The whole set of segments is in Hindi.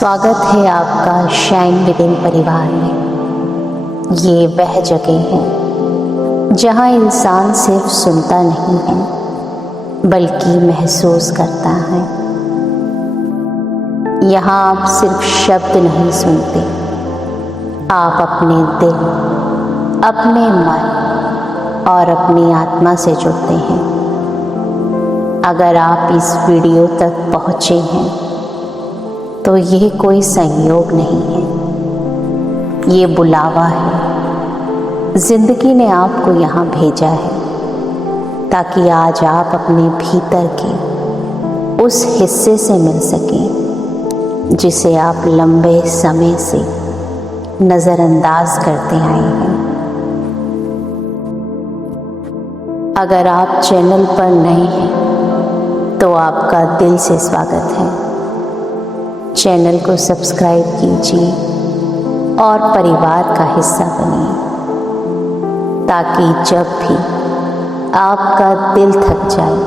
स्वागत है आपका शाइन विदिन परिवार में। ये वह जगह है जहाँ इंसान सिर्फ सुनता नहीं है बल्कि महसूस करता है। यहाँ आप सिर्फ शब्द नहीं सुनते, आप अपने दिल, अपने मन और अपनी आत्मा से जुड़ते हैं। अगर आप इस वीडियो तक पहुँचे हैं तो यह कोई संयोग नहीं है, ये बुलावा है। जिंदगी ने आपको यहाँ भेजा है ताकि आज आप अपने भीतर के उस हिस्से से मिल सकें जिसे आप लंबे समय से नज़रअंदाज करते आए हैं। अगर आप चैनल पर नए हैं तो आपका दिल से स्वागत है। चैनल को सब्सक्राइब कीजिए और परिवार का हिस्सा बनिए ताकि जब भी आपका दिल थक जाए,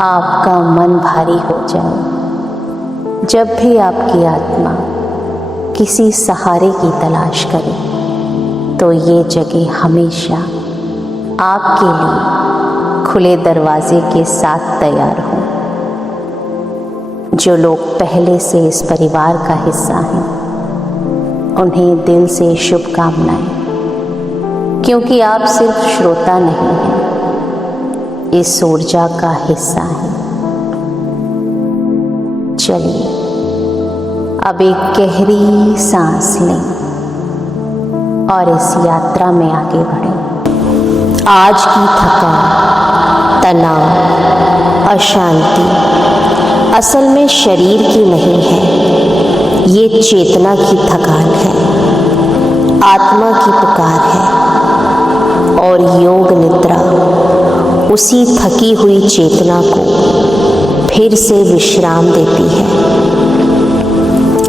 आपका मन भारी हो जाए, जब भी आपकी आत्मा किसी सहारे की तलाश करे तो ये जगह हमेशा आपके लिए खुले दरवाजे के साथ तैयार हो। जो लोग पहले से इस परिवार का हिस्सा हैं उन्हें दिल से शुभकामनाएं, क्योंकि आप सिर्फ श्रोता नहीं हैं, इस ऊर्जा का हिस्सा हैं। चलिए अब एक गहरी सांस लें और इस यात्रा में आगे बढ़ें। आज की थकान, तनाव, अशांति असल में शरीर की नहीं है, ये चेतना की थकान है, आत्मा की पुकार है। और योग निद्रा उसी थकी हुई चेतना को फिर से विश्राम देती है।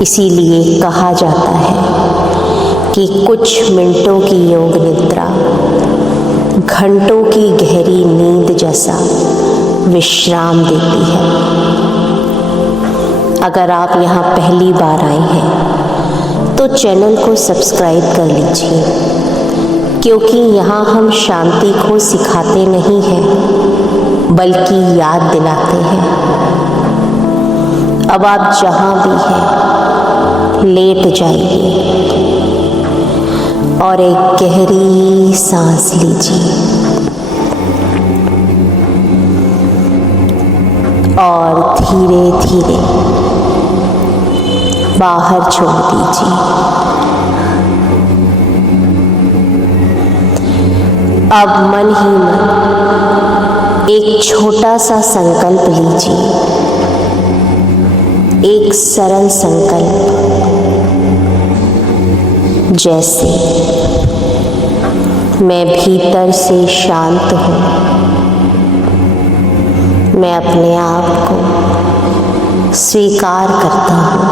इसीलिए कहा जाता है कि कुछ मिनटों की योग निद्रा घंटों की गहरी नींद जैसा विश्राम देती है। अगर आप यहाँ पहली बार आए हैं तो चैनल को सब्सक्राइब कर लीजिए, क्योंकि यहाँ हम शांति को सिखाते नहीं हैं बल्कि याद दिलाते हैं। अब आप जहाँ भी हैं लेट जाइए और एक गहरी सांस लीजिए और धीरे धीरे बाहर छोड़ दीजिए। अब मन ही मन एक छोटा सा संकल्प लीजिए, एक सरल संकल्प, जैसे मैं भीतर से शांत हूँ, मैं अपने आप को स्वीकार करता हूँ,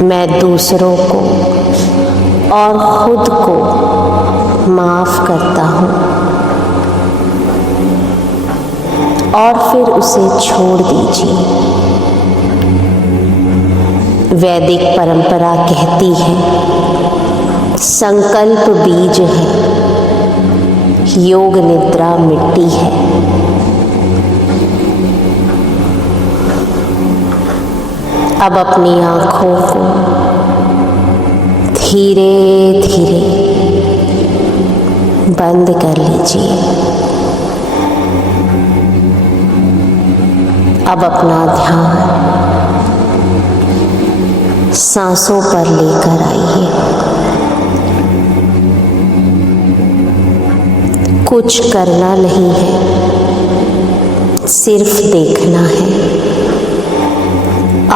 मैं दूसरों को और खुद को माफ़ करता हूँ और फिर उसे छोड़ दीजिए। वैदिक परंपरा कहती है संकल्प बीज है, योग निद्रा मिट्टी है। अब अपनी आँखों को धीरे धीरे बंद कर लीजिए। अब अपना ध्यान सांसों पर लेकर आइए। कुछ करना नहीं है, सिर्फ देखना है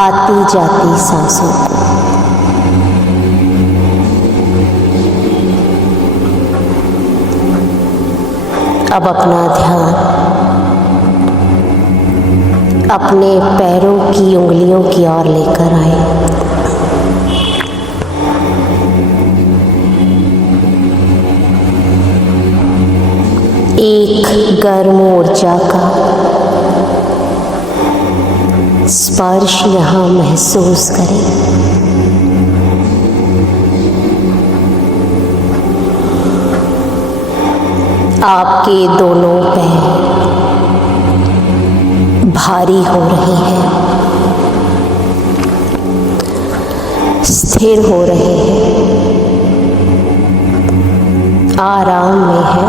आती जाती सांसों को। अब अपना ध्यान अपने पैरों की उंगलियों की ओर लेकर आए। एक गर्म ऊर्जा का स्पर्श यहाँ महसूस करें। आपके दोनों पैर भारी हो रहे हैं, स्थिर हो रहे हैं, आराम में है।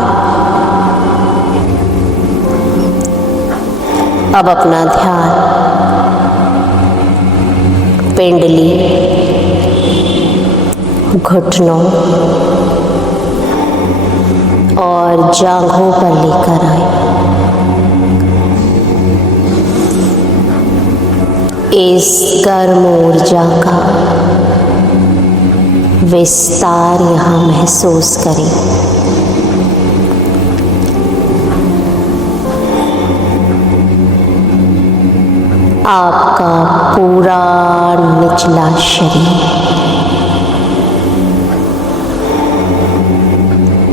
अब अपना ध्यान पिंडली, घुटनों और जांघों पर लेकर आए। इस गर्म ऊर्जा का विस्तार यहाँ महसूस करें। आपका पूरा निचला शरीर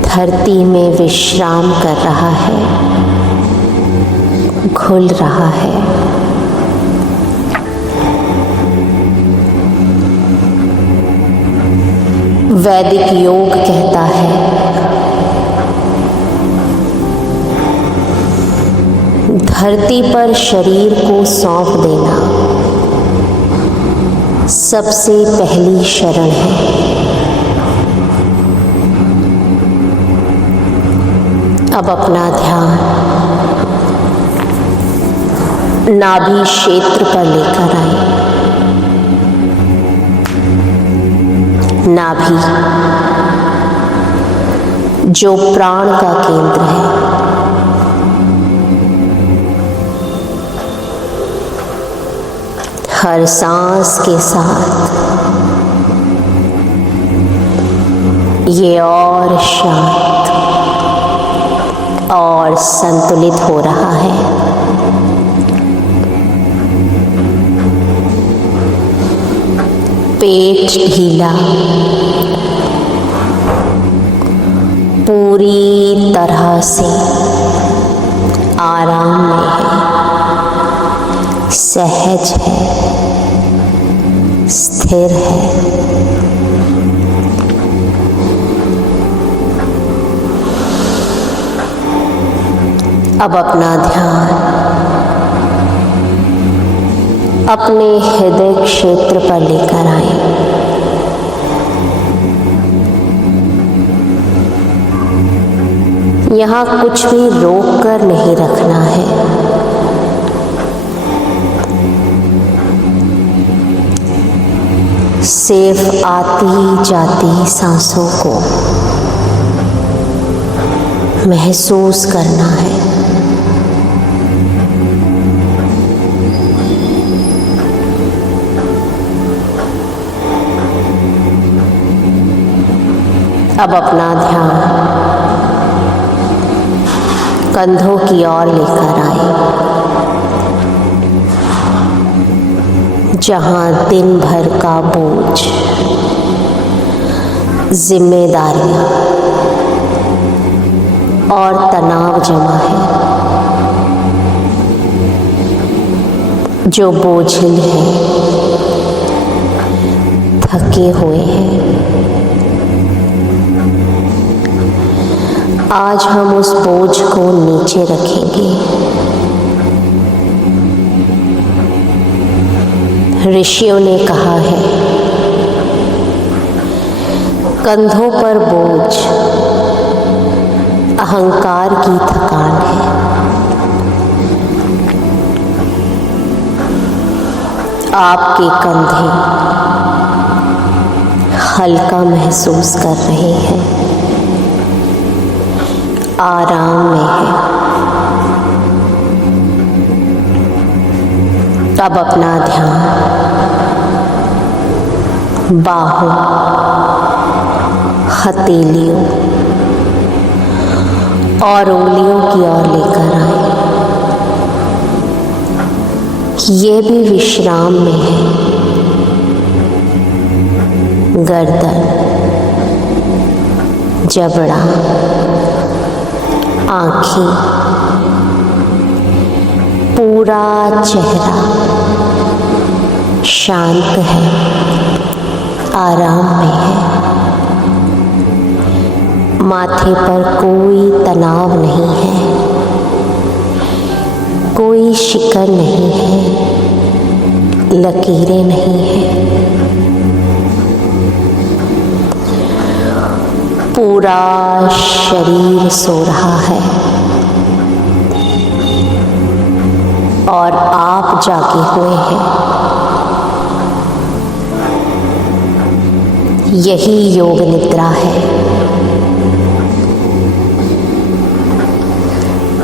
धरती में विश्राम कर रहा है, घुल रहा है। वैदिक योग कहता है धरती पर शरीर को सौंप देना सबसे पहली शरण है। अब अपना ध्यान नाभि क्षेत्र पर लेकर आए। नाभि जो प्राण का केंद्र है, हर सांस के साथ ये और शांत और संतुलित हो रहा है। पेट ढीला, पूरी तरह से आराम में है, सहज है, स्थिर है। अब अपना ध्यान अपने हृदय क्षेत्र पर लेकर आए। यहाँ कुछ भी रोक कर नहीं रखना है। सिर्फ आती जाती सांसों को महसूस करना है। अब अपना ध्यान कंधों की ओर लेकर आए, जहां दिन भर का बोझ, जिम्मेदारियां और तनाव जमा है, जो बोझिल है, थके हुए हैं। आज हम उस बोझ को नीचे रखेंगे। ऋषियों ने कहा है कंधों पर बोझ अहंकार की थकान है। आपके कंधे हल्का महसूस कर रहे हैं, आराम में है। अब अपना ध्यान बाहों, हथेलियों और उंगलियों की ओर लेकर आए। ये भी विश्राम में है। गर्दन, जबड़ा, आँखें, पूरा चेहरा शांत है, आराम में है। माथे पर कोई तनाव नहीं है, कोई शिकन नहीं है, लकीरें नहीं हैं। पूरा शरीर सो रहा है और आप जागे हुए हैं। यही योग निद्रा है।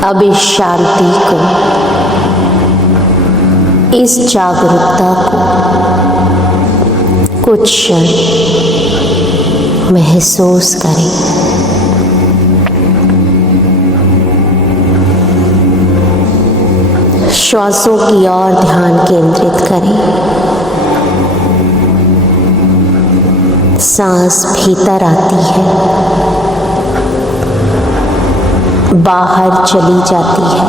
अब इस शांति को, इस जागरूकता को कुछ क्षण महसूस करें। श्वासों की ओर ध्यान केंद्रित करें। सांस भीतर आती है, बाहर चली जाती है,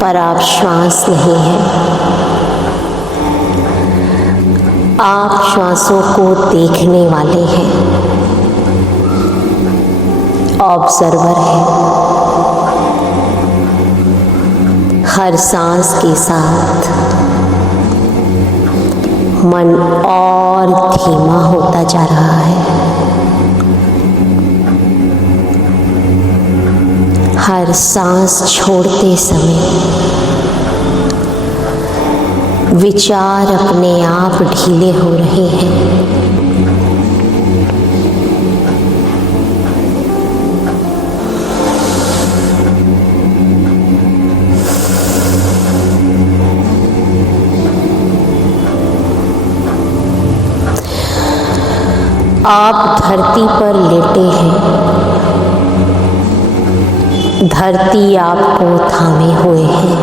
पर आप श्वास नहीं हैं। आप श्वासों को देखने वाले हैं, ऑब्जर्वर हैं। हर सांस के साथ मन और धीमा होता जा रहा है। हर सांस छोड़ते समय विचार अपने आप ढीले हो रहे हैं। आप धरती पर लेटे हैं, धरती आपको थामे हुए है।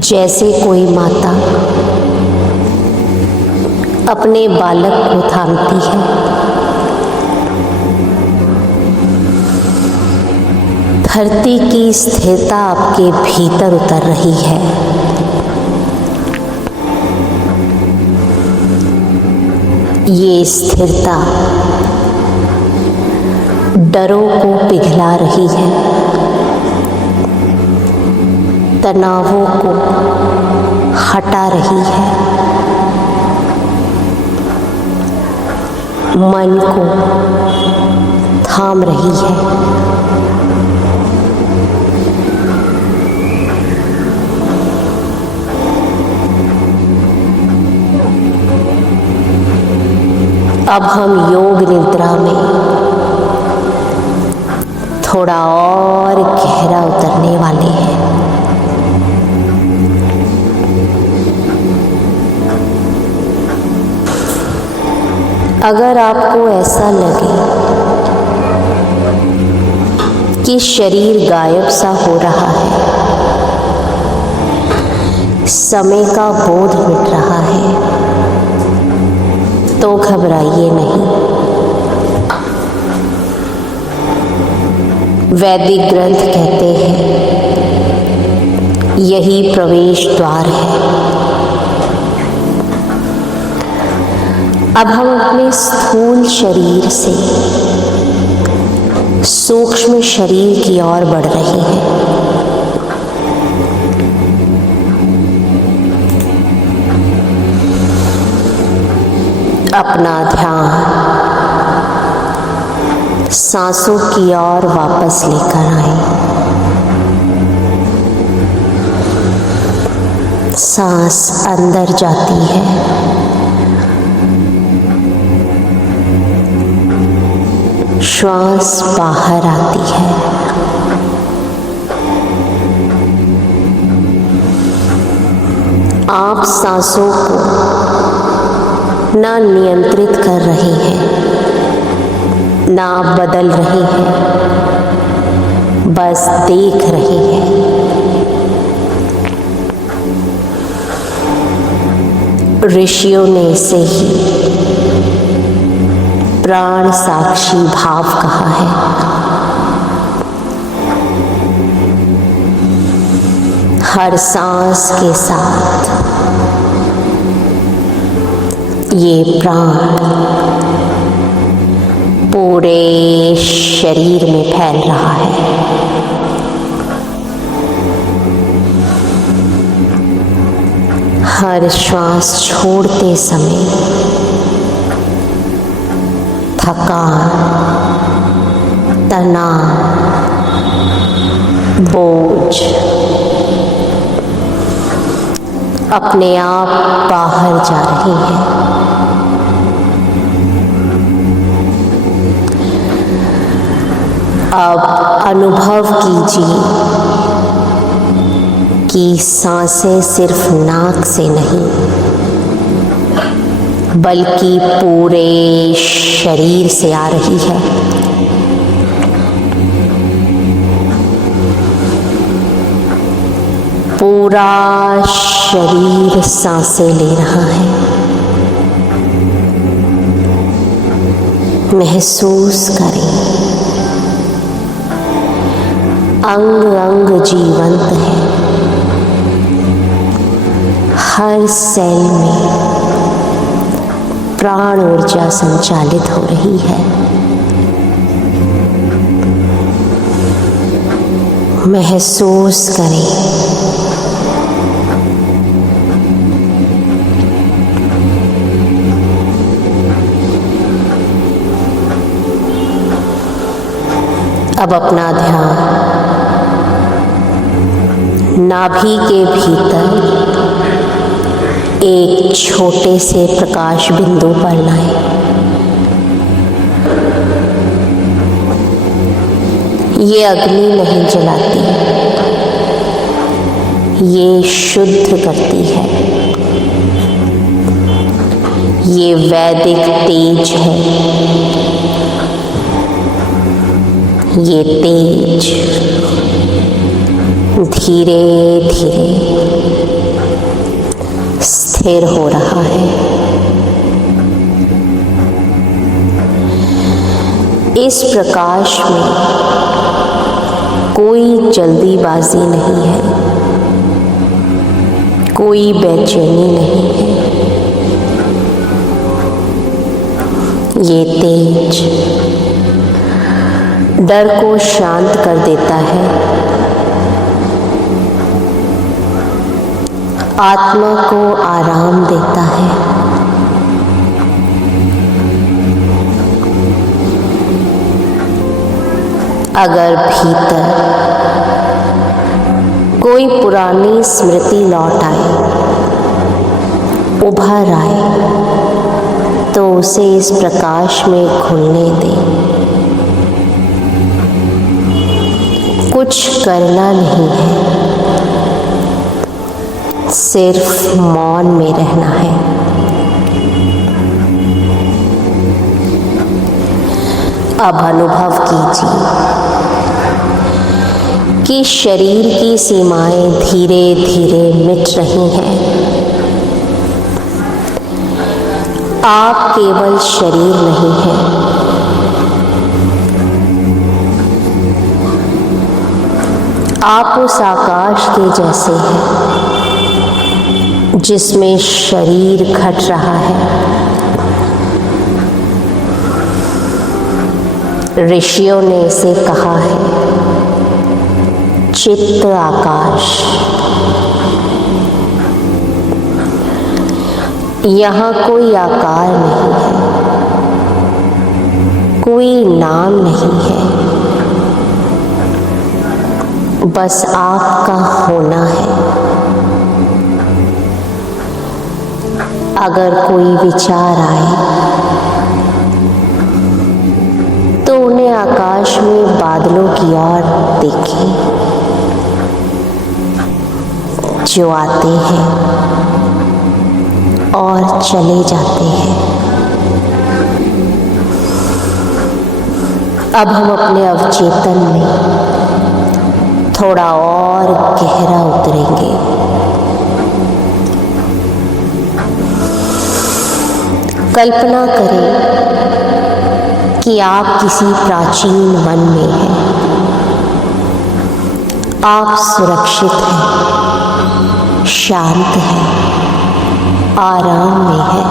जैसे कोई माता अपने बालक को थामती है, धरती की स्थिरता आपके भीतर उतर रही है। ये स्थिरता डरों को पिघला रही है, तनावों को हटा रही है, मन को थाम रही है। अब हम योग निद्रा में थोड़ा और गहरा उतरने वाले हैं। अगर आपको ऐसा लगे कि शरीर गायब सा हो रहा है, समय का बोध मिट रहा है, तो घबराइए नहीं। वैदिक ग्रंथ कहते हैं यही प्रवेश द्वार है। अब हम अपने स्थूल शरीर से सूक्ष्म शरीर की ओर बढ़ रहे हैं। अपना ध्यान सांसों की ओर वापस लेकर आए। सांस अंदर जाती है, श्वास बाहर आती है। आप सांसों को ना नियंत्रित कर रहे हैं, ना बदल रहे हैं, बस देख रहे हैं। ऋषियों ने इसे ही प्राण साक्षी भाव कहा है। हर सांस के साथ ये प्राण पूरे शरीर में फैल रहा है। हर श्वास छोड़ते समय थकान, तनाव, बोझ अपने आप बाहर जा रही है। अब अनुभव कीजिए कि सांसें सिर्फ नाक से नहीं बल्कि पूरे शरीर से आ रही है। पूरा शरीर सांसें ले रहा है। महसूस करें, अंग अंग जीवंत है। हर सेल में प्राण ऊर्जा संचालित हो रही है। महसूस करें, अब अपना ध्यान नाभि के भीतर एक छोटे से प्रकाश बिंदु पर लाएं। ये अग्नि नहीं जलाती, ये शुद्ध करती है। ये वैदिक तेज है। ये तेज धीरे धीरे स्थिर हो रहा है। इस प्रकाश में कोई जल्दीबाजी नहीं है, कोई बेचैनी नहीं है। ये तेज डर को शांत कर देता है, आत्मा को आराम देता है। अगर भीतर कोई पुरानी स्मृति लौट आए, उभर आए, तो उसे इस प्रकाश में घुलने दें। कुछ करना नहीं है, सिर्फ मौन में रहना है। अब अनुभव कीजिए कि शरीर की सीमाएं धीरे धीरे मिट रही हैं। आप केवल शरीर नहीं हैं, आप उस आकाश के जैसे हैं जिसमें शरीर घट रहा है। ऋषियों ने इसे कहा है चित्त आकाश। यहाँ कोई आकार नहीं है, कोई नाम नहीं है, बस आपका होना है। अगर कोई विचार आए तो उन्हें आकाश में बादलों की ओर देखें जो आते हैं और चले जाते हैं। अब हम अपने अवचेतन में थोड़ा और गहरा उतरेंगे। कल्पना करें कि आप किसी प्राचीन वन में हैं। आप सुरक्षित हैं, शांत है, आराम में है।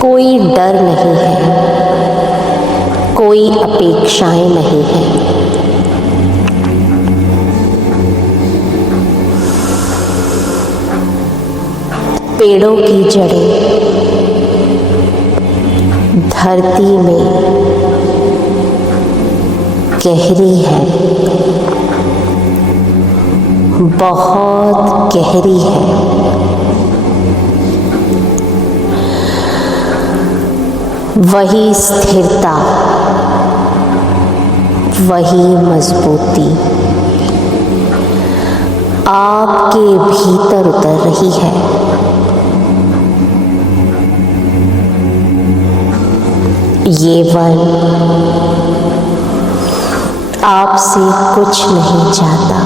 कोई डर नहीं है, कोई अपेक्षाएं नहीं है। पेड़ों की जड़ें धरती में गहरी है, बहुत गहरी है। वही स्थिरता, वही मजबूती आपके भीतर उतर रही है। ये वन आपसे कुछ नहीं चाहता,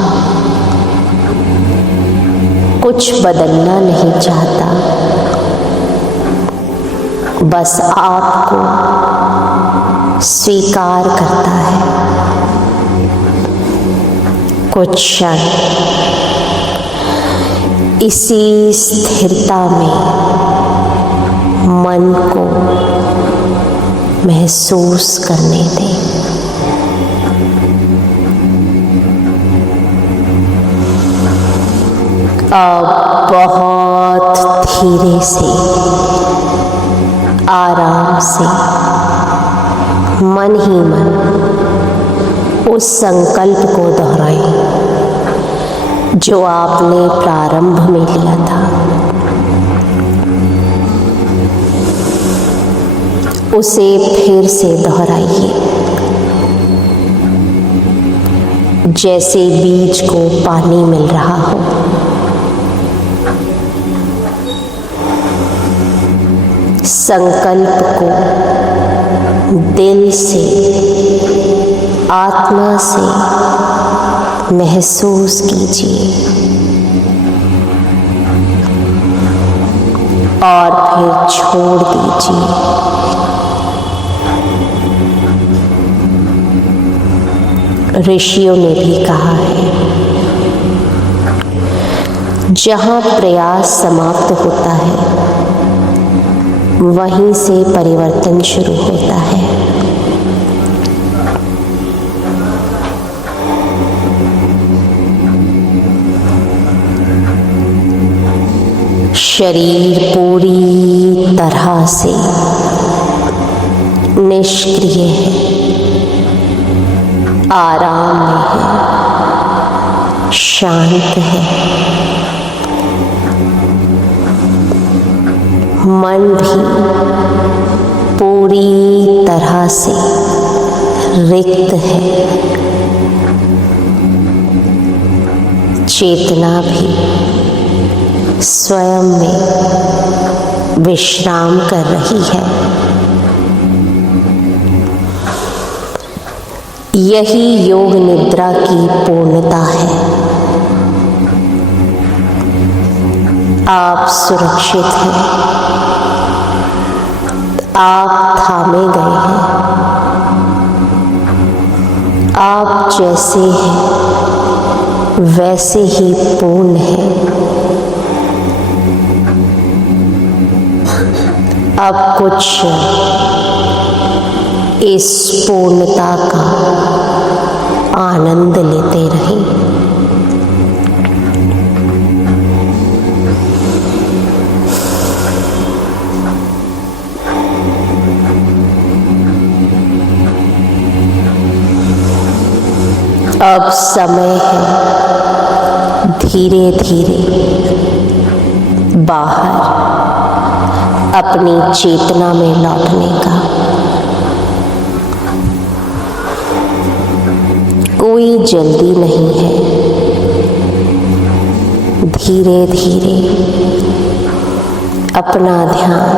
कुछ बदलना नहीं चाहता, बस आपको स्वीकार करता है। कुछ क्षण इसी स्थिरता में मन को महसूस करने दें। अब बहुत धीरे से, आराम से, मन ही मन उस संकल्प को दोहराएं जो आपने प्रारंभ में लिया था। उसे फिर से दोहराइए, जैसे बीज को पानी मिल रहा हो। संकल्प को दिल से, आत्मा से महसूस कीजिए और फिर छोड़ दीजिए। ऋषियों ने भी कहा है, जहाँ प्रयास समाप्त होता है वहीं से परिवर्तन शुरू होता है। शरीर पूरी तरह से निष्क्रिय है, आराम में है, शांत है। मन भी पूरी तरह से रिक्त है, चेतना भी स्वयं में विश्राम कर रही है। यही योग निद्रा की पूर्णता है। आप सुरक्षित हैं, आप थामे गए हैं, आप जैसे हैं वैसे ही पूर्ण हैं। अब कुछ इस पूर्णता का आनंद लेते रहें। अब समय है धीरे धीरे बाहर अपनी चेतना में लौटने का। कोई जल्दी नहीं है, धीरे धीरे अपना ध्यान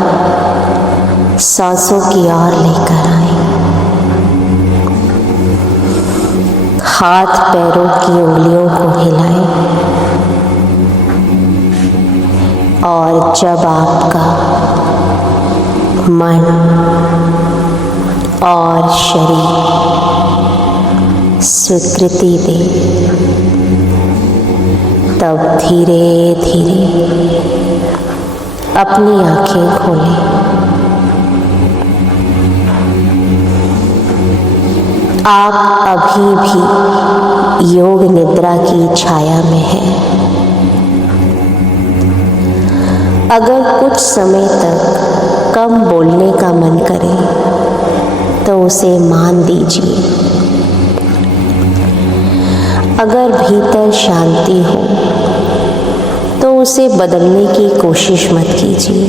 सांसों की ओर लेकर आए। हाथ पैरों की उंगलियों को हिलाएं और जब आपका मन और शरीर स्वीकृति दे, तब धीरे धीरे अपनी आंखें खोलें। आप अभी भी योग निद्रा की छाया में हैं। अगर कुछ समय तक कम बोलने का मन करे तो उसे मान दीजिए। अगर भीतर शांति हो तो उसे बदलने की कोशिश मत कीजिए।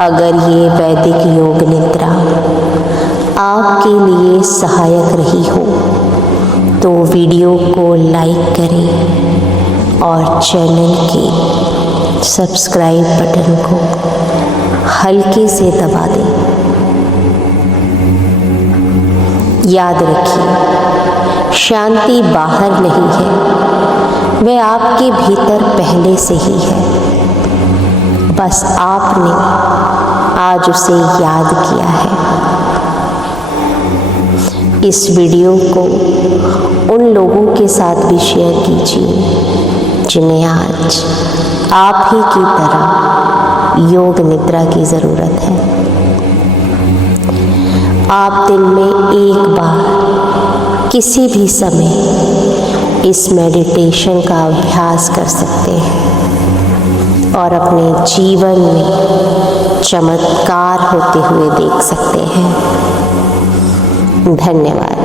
अगर ये वैदिक योग निद्रा आपके लिए सहायक रही हो तो वीडियो को लाइक करें और चैनल के सब्सक्राइब बटन को हल्के से दबा दें। याद रखिए, शांति बाहर नहीं है, वह आपके भीतर पहले से ही है। बस आपने आज उसे याद किया है। इस वीडियो को उन लोगों के साथ भी शेयर कीजिए जिन्हें आज आप ही की तरह योग निद्रा की ज़रूरत है। आप दिन में एक बार किसी भी समय इस मेडिटेशन का अभ्यास कर सकते हैं और अपने जीवन में चमत्कार होते हुए देख सकते हैं। धन्यवाद।